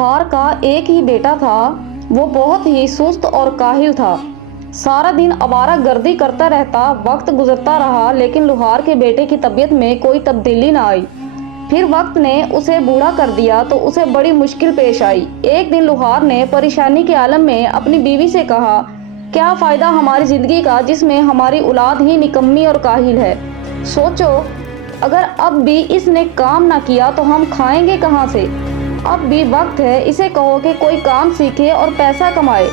लोहार का एक ही बेटा था। वो बहुत ही सुस्त और काहिल था। सारा दिन आवारा गर्दी करता रहता। वक्त गुजरता रहा लेकिन लोहार के बेटे की तबीयत में कोई तब्दीली ना आई। फिर वक्त ने उसे बूढ़ा कर दिया तो उसे बड़ी मुश्किल पेश आई। एक दिन लोहार ने परेशानी के आलम में अपनी बीवी से कहा, क्या फ़ायदा हमारी ज़िंदगी का जिसमें हमारी औलाद ही निकम्मी और काहिल है। सोचो, अगर अब भी इसने काम ना किया तो हम खाएंगे कहाँ से। अब भी वक्त है, इसे कहो कि कोई काम सीखे और पैसा कमाए।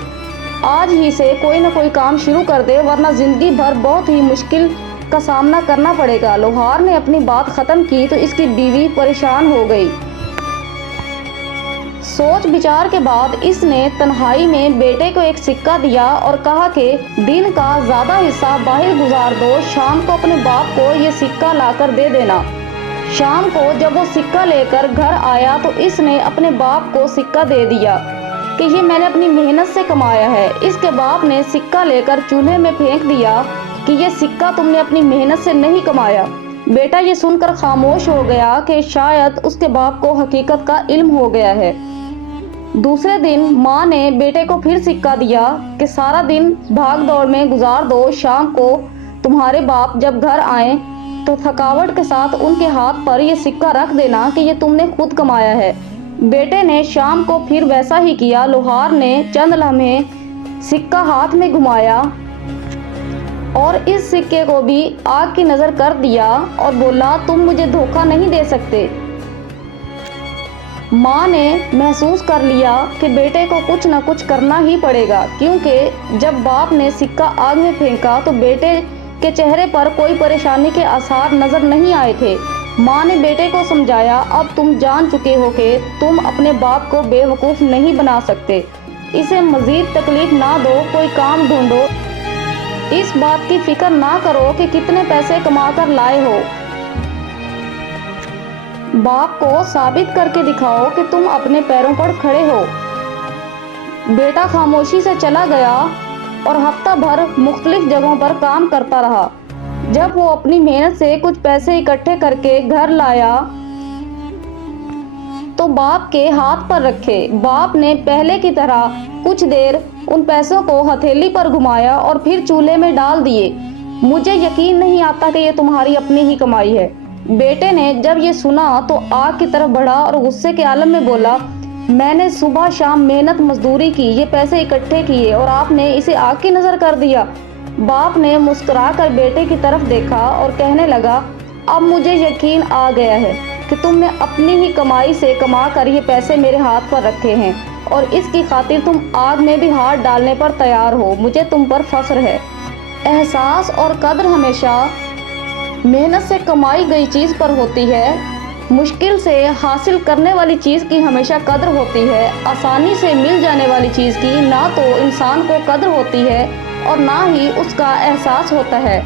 आज ही से कोई ना कोई काम शुरू कर दे, वरना ज़िंदगी भर बहुत ही मुश्किल का सामना करना पड़ेगा। लोहार ने अपनी बात ख़त्म की तो इसकी बीवी परेशान हो गई। सोच विचार के बाद इसने तन्हाई में बेटे को एक सिक्का दिया और कहा कि दिन का ज़्यादा हिस्सा बाहर गुजार दो, शाम को अपने बाप को ये सिक्का लाकर दे देना। शाम को जब वो सिक्का लेकर घर आया तो इसने अपने बाप को सिक्का दे दिया कि ये मैंने अपनी मेहनत से कमाया है। इसके बाप ने सिक्का लेकर चूल्हे में फेंक दिया कि ये सिक्का तुमने अपनी मेहनत से नहीं कमाया। बेटा ये सुनकर खामोश हो गया कि शायद उसके बाप को हकीकत का इल्म हो गया है। दूसरे दिन माँ ने बेटे को फिर सिक्का दिया कि सारा दिन भाग दौड़ में गुजार दो, शाम को तुम्हारे बाप जब घर आए तो थकावट के साथ उनके हाथ पर यह सिक्का रख देना कि ये तुमने खुद कमाया है। बेटे ने शाम को फिर वैसा ही किया। लोहार ने चंद लम्हे सिक्का हाथ में घुमाया और इस सिक्के को भी आग की नज़र कर दिया और बोला, तुम मुझे धोखा नहीं दे सकते। माँ ने महसूस कर लिया कि बेटे को कुछ न कुछ करना ही पड़ेगा, क्योंकि जब बाप ने सिक्का आग में फेंका तो बेटे के चेहरे पर कोई परेशानी के आसार नजर नहीं आए थे। माँ ने बेटे को समझाया, अब तुम जान चुके हो कि तुम अपने बाप को बेवकूफ़ नहीं बना सकते। इसे मज़ीद तकलीफ ना दो, कोई काम ढूंढो। इस बात की फिक्र ना करो कि कितने पैसे कमा कर लाए हो। बाप को साबित करके दिखाओ कि तुम अपने पैरों पर खड़े हो। बेटा खामोशी से चला गया और हफ्ता भर मुख्तलिफ जगहों पर काम करता रहा। जब वो अपनी मेहनत से कुछ पैसे इकट्ठे करके घर लाया तो बाप के हाथ पर रखे। बाप ने पहले की तरह कुछ देर उन पैसों को हथेली पर घुमाया और फिर चूल्हे में डाल दिए। मुझे यकीन नहीं आता कि ये तुम्हारी अपनी ही कमाई है। बेटे ने जब ये सुना तो आग की तरफ बढ़ा और गुस्से के आलम में बोला, मैंने सुबह शाम मेहनत मजदूरी की, ये पैसे इकट्ठे किए और आपने इसे आग की नज़र कर दिया। बाप ने मुस्कुराकर बेटे की तरफ देखा और कहने लगा, अब मुझे यकीन आ गया है कि तुमने अपनी ही कमाई से कमा कर ये पैसे मेरे हाथ पर रखे हैं और इसकी खातिर तुम आग में भी हाथ डालने पर तैयार हो। मुझे तुम पर फख्र है। एहसास और कद्र हमेशा मेहनत से कमाई गई चीज़ पर होती है। मुश्किल से हासिल करने वाली चीज़ की हमेशा कद्र होती है। आसानी से मिल जाने वाली चीज़ की ना तो इंसान को कद्र होती है और ना ही उसका एहसास होता है।